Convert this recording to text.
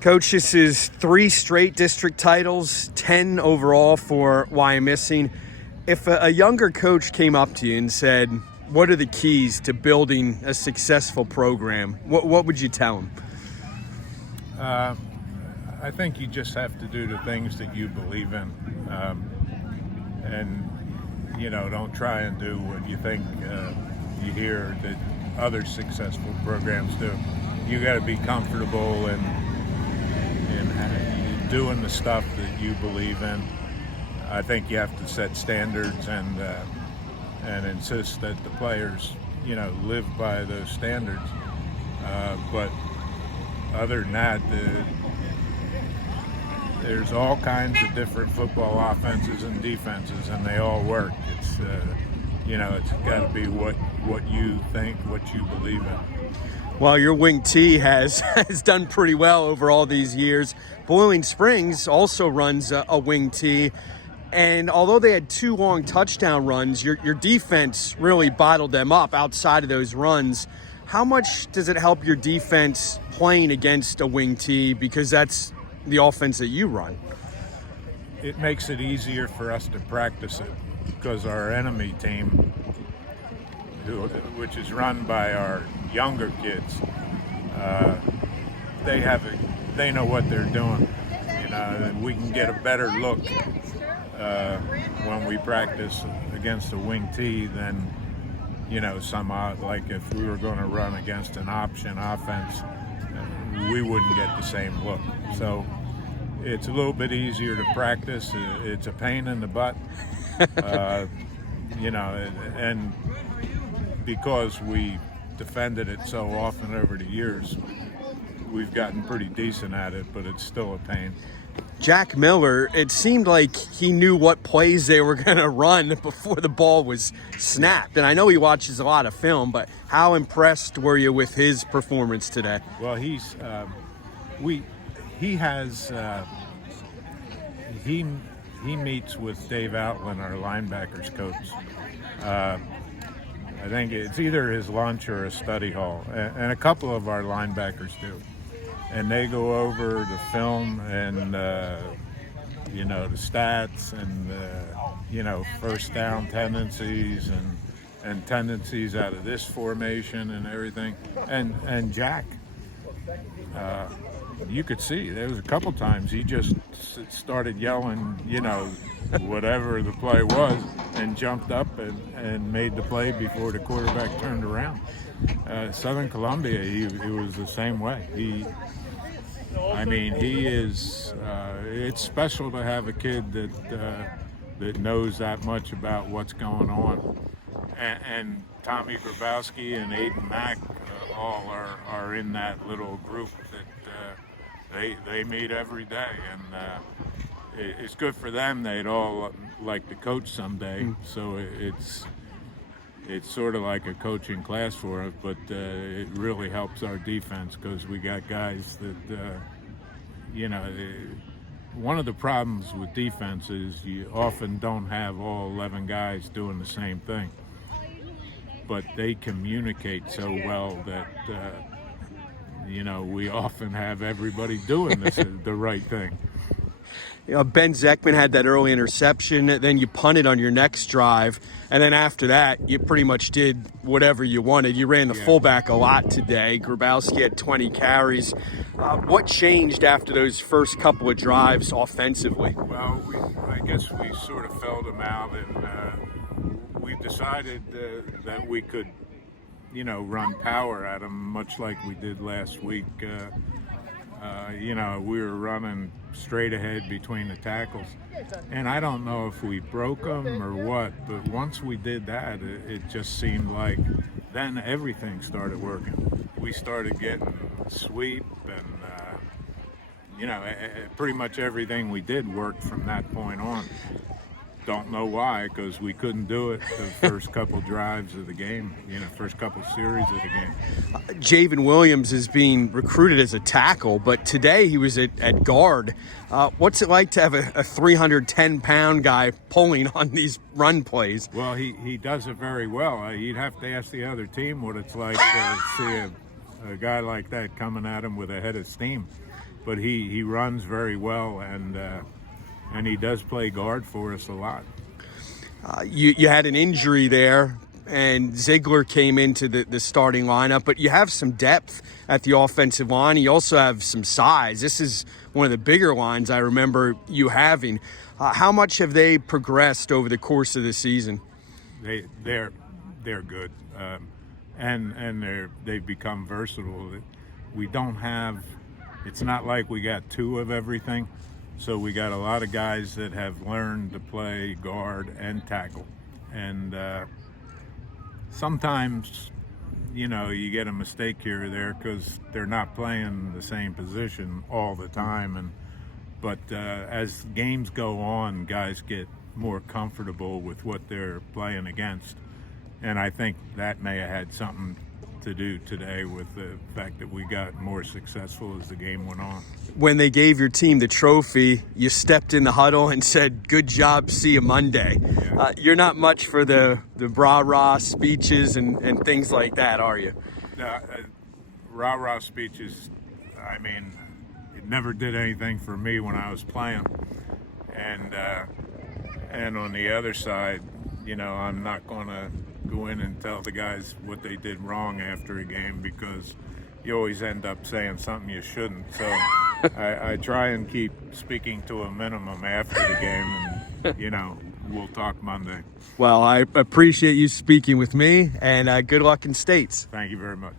Coach, this is 3 straight district titles, 10 overall for Wyomissing. If a younger coach came up to you and said, what are the keys to building a successful program, what would you tell him? I think you just have to do the things that you believe in. And, don't try and do what you think you hear that other successful programs do. You got to be comfortable in doing the stuff that you believe in. I think you have to set standards and insist that the players, live by those standards. But other than that, there's all kinds of different football offenses and defenses, and they all work. It's it's got to be what you think, what you believe in. Well, your wing T has done pretty well over all these years. Boiling Springs also runs a wing T, and although they had 2 long touchdown runs, your defense really bottled them up outside of those runs. How much does it help your defense playing against a wing T, because that's the offense that you run? It makes it easier for us to practice it, because our enemy team, which is run by our younger kids, they know what they're doing. And we can get a better look when we practice against a wing T than like if we were going to run against an option offense, we wouldn't get the same look. So it's a little bit easier to practice. It's a pain in the butt, and because we defended it so often over the years, we've gotten pretty decent at it, but it's still a pain. Jack Miller, it seemed like he knew what plays they were going to run before the ball was snapped. And I know he watches a lot of film, but how impressed were you with his performance today? Well, he meets with Dave Outland, our linebackers coach. I think it's either his lunch or a study hall, and a couple of our linebackers do. And they go over the film and, the stats and, first down tendencies and tendencies out of this formation and everything. And Jack, you could see there was a couple times he just started yelling, whatever the play was, and jumped up and made the play before the quarterback turned around. Southern Columbia, he was the same way. He is. It's special to have a kid that knows that much about what's going on. And Tommy Grabowski and Aiden Mack all are in that little group that they meet every day, and it's good for them. They'd all like to coach someday, so it's sort of like a coaching class for us, but it really helps our defense, because we got guys that, one of the problems with defense is you often don't have all 11 guys doing the same thing, but they communicate so well that, we often have everybody doing the right thing. Ben Zeckman had that early interception, then you punted on your next drive, and then after that, you pretty much did whatever you wanted. You ran the fullback a lot today. Grabowski had 20 carries. What changed after those first couple of drives offensively? Well, I guess we sort of felt them out, and we decided that we could, run power at them, much like we did last week. We were running straight ahead between the tackles, and I don't know if we broke them or what, but once we did that, it just seemed like then everything started working. We started getting sweep, and pretty much everything we did worked from that point on. Don't know why, because we couldn't do it the first couple drives of the game, first couple series of the game. Javen Williams is being recruited as a tackle, but today he was at guard. What's it like to have a 310-pound guy pulling on these run plays? Well, he does it very well. You'd have to ask the other team what it's like to see a guy like that coming at him with a head of steam. but he runs very well, and he does play guard for us a lot. You had an injury there, and Ziegler came into the starting lineup, but you have some depth at the offensive line. You also have some size. This is one of the bigger lines I remember you having. How much have they progressed over the course of the season? They're good, and they've become versatile. We don't have. It's not like we got two of everything. So we got a lot of guys that have learned to play guard and tackle. And sometimes, you get a mistake here or there because they're not playing the same position all the time. But as games go on, guys get more comfortable with what they're playing against. And I think that may have had something to do today with the fact that we got more successful as the game went on. When they gave your team the trophy, you stepped in the huddle and said, "Good job, see you Monday." Yeah. You're not much for the rah-rah speeches and things like that, are you? Rah-rah speeches, I mean, it never did anything for me when I was playing. And on the other side, I'm not going to go in and tell the guys what they did wrong after a game, because you always end up saying something you shouldn't. So I try and keep speaking to a minimum after the game, and we'll talk Monday. Well, I appreciate you speaking with me, and good luck in States. Thank you very much.